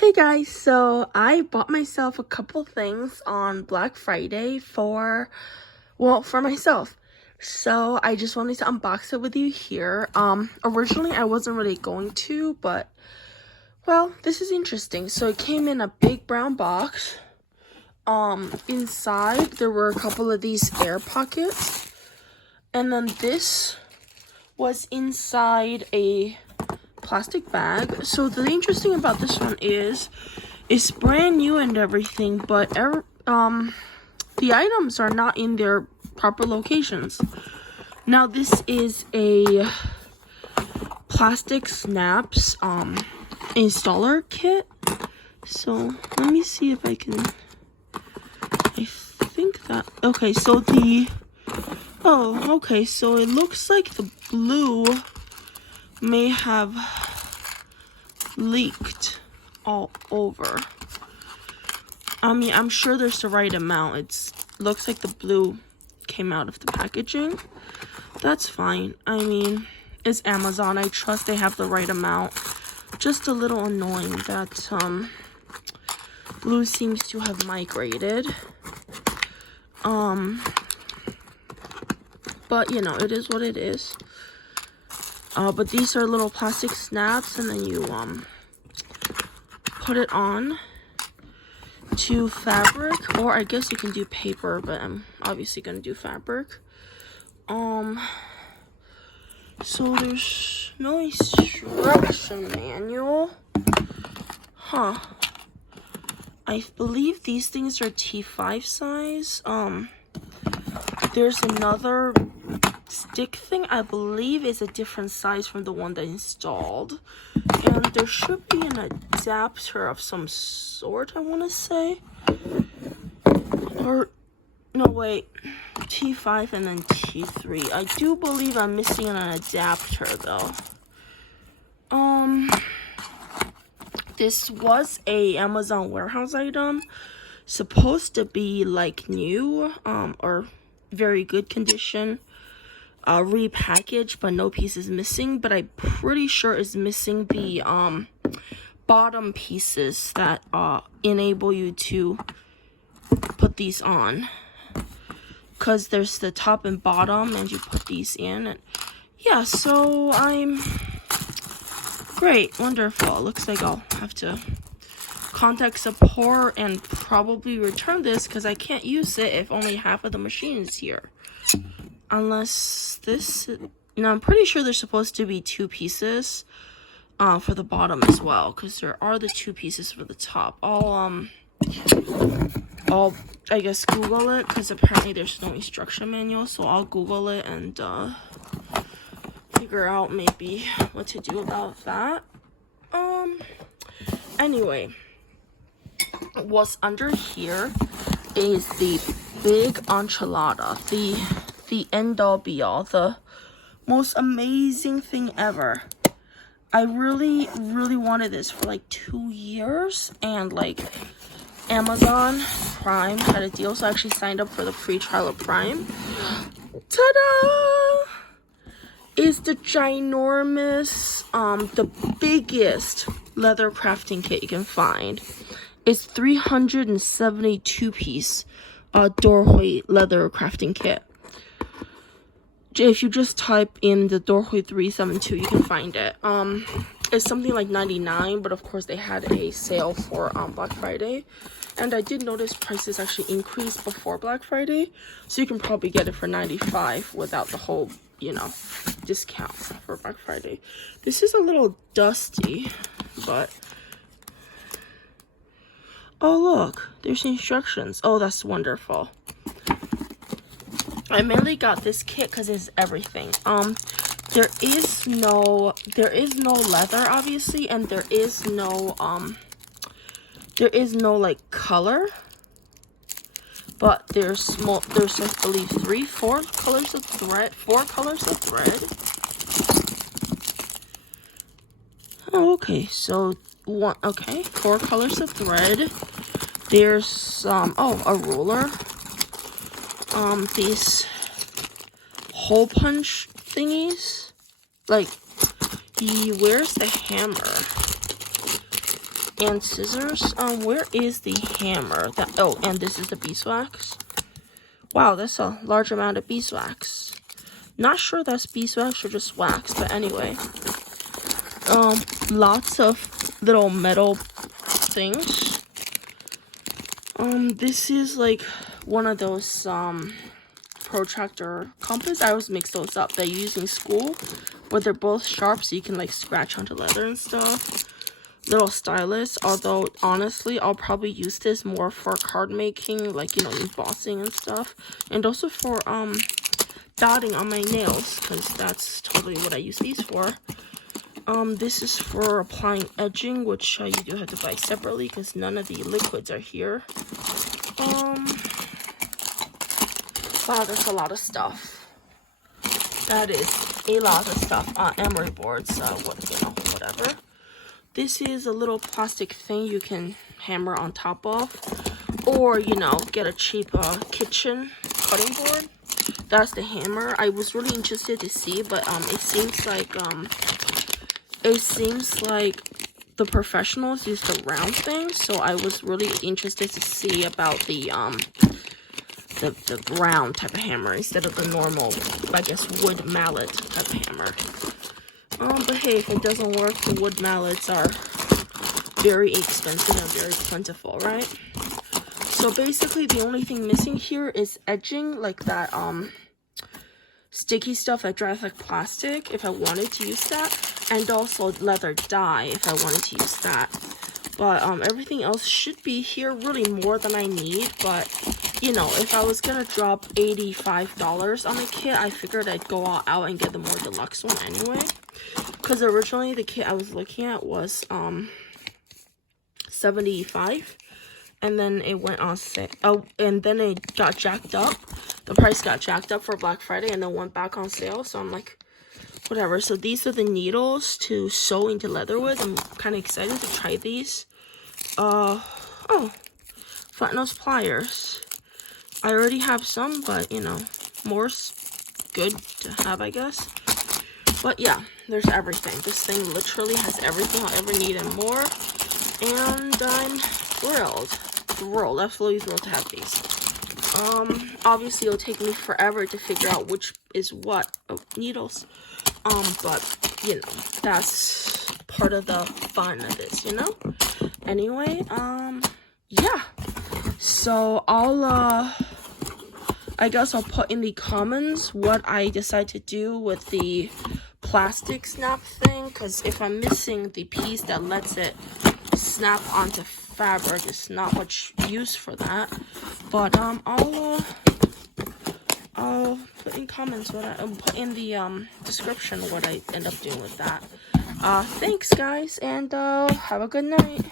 Hey guys, so I bought myself a couple things on Black Friday for myself. So I just wanted to unbox it with you here. Originally I wasn't really going to, but well, this is interesting. So it came in a big brown box. Inside there were a couple of these air pockets. And then this was inside a plastic bag. So the interesting about this one is it's brand new and everything, but the items are not in their proper locations. Now this is a plastic snaps installer kit. So let me see if I think that okay, so so it looks like the blue may have leaked all over. I mean, I'm sure there's the right amount. It looks like the blue came out of the packaging. That's fine. I mean, it's Amazon. I trust they have the right amount. Just a little annoying that blue seems to have migrated. But you know, it is what it is. But these are little plastic snaps, and then you put it on to fabric, or I guess you can do paper, but I'm obviously gonna do fabric. So there's no instruction manual. I believe these things are T5 size. There's another stick thing, I believe is a different size from the one that I installed. And there should be an adapter of some sort, I want to say. Or, no wait, T5 and then T3. I do believe I'm missing an adapter though. This was a Amazon warehouse item. Supposed to be like new, or very good condition. Repackaged, but no piece is missing, but I'm pretty sure it's missing the bottom pieces that enable you to put these on, because there's the top and bottom and you put these in. And yeah, so I'm great, wonderful. Looks like I'll have to contact support and probably return this because I can't use it if only half of the machine is here. Unless this, no, I'm pretty sure there's supposed to be two pieces for the bottom as well, because there are the two pieces for the top. I'll I guess Google it, because apparently there's no instruction manual, so I'll Google it and figure out maybe what to do about that. Anyway, what's under here is the big enchilada, the end-all be-all, the most amazing thing ever. I really wanted this for like 2 years, and like Amazon Prime had a deal, so I actually signed up for the free trial of Prime. Ta-da! Is the ginormous, the biggest leather crafting kit you can find. It's 372 piece Dorhui leather crafting kit. If you just type in the Dorhui 372, you can find it. It's something like $99, but of course they had a sale for Black Friday. And I did notice prices actually increased before Black Friday, so you can probably get it for $95 without the whole, you know, discount for Black Friday. This is a little dusty, but oh look, there's instructions. Oh, that's wonderful. I mainly got this kit because it's everything. There is no leather, obviously, and there is no like color. But there's I believe 4 colors of thread. Oh, okay. So 4 colors of thread. There's a ruler. These hole punch thingies. Like, where's the hammer? and scissors. Where is the hammer? Oh, and this is the beeswax. Wow, that's a large amount of beeswax. Not sure that's beeswax or just wax, but anyway. Lots of little metal things. This is like one of those protractor compass. I always mix those up that you use in school, where they're both sharp so you can like scratch onto leather and stuff. Little stylus, although honestly I'll probably use this more for card making, like, you know, embossing and stuff, and also for dotting on my nails, because that's totally what I use these for. This is for applying edging, which you do have to buy separately because none of the liquids are here. Wow, that's a lot of stuff. That is a lot of stuff. Emery boards, whatever. This is a little plastic thing you can hammer on top of, or, you know, get a cheap kitchen cutting board. That's the hammer. I was really interested to see, but it seems like the professionals use the round thing, so I was really interested to see about the round type of hammer instead of the normal, I guess, wood mallet type of hammer. But hey, if it doesn't work, the wood mallets are very expensive and very plentiful, right? So basically, the only thing missing here is edging, like that sticky stuff that dries like plastic, if I wanted to use that, and also leather dye, if I wanted to use that. But everything else should be here, really more than I need. But, you know, if I was gonna drop $85 on a kit, I figured I'd go all out and get the more deluxe one anyway. Because originally the kit I was looking at was $75, and then it went on sale. Oh, and then it got jacked up. The price got jacked up for Black Friday and then went back on sale. So I'm like, whatever. So these are the needles to sew into leather with. I'm kind of excited to try these. Oh, flat nose pliers. I already have some, but, you know, more's good to have, I guess. But yeah, there's everything. This thing literally has everything I'll ever need and more. And I'm thrilled. Absolutely thrilled to have these. Obviously it'll take me forever to figure out which is what. Oh, needles. But, you know, that's part of the fun of this, you know? Anyway, yeah. So I guess I'll put in the comments what I decide to do with the plastic snap thing, because if I'm missing the piece that lets it snap onto fabric, it's not much use for that. But I'll put in comments what I'll put in the description what I end up doing with that. Thanks guys, and have a good night.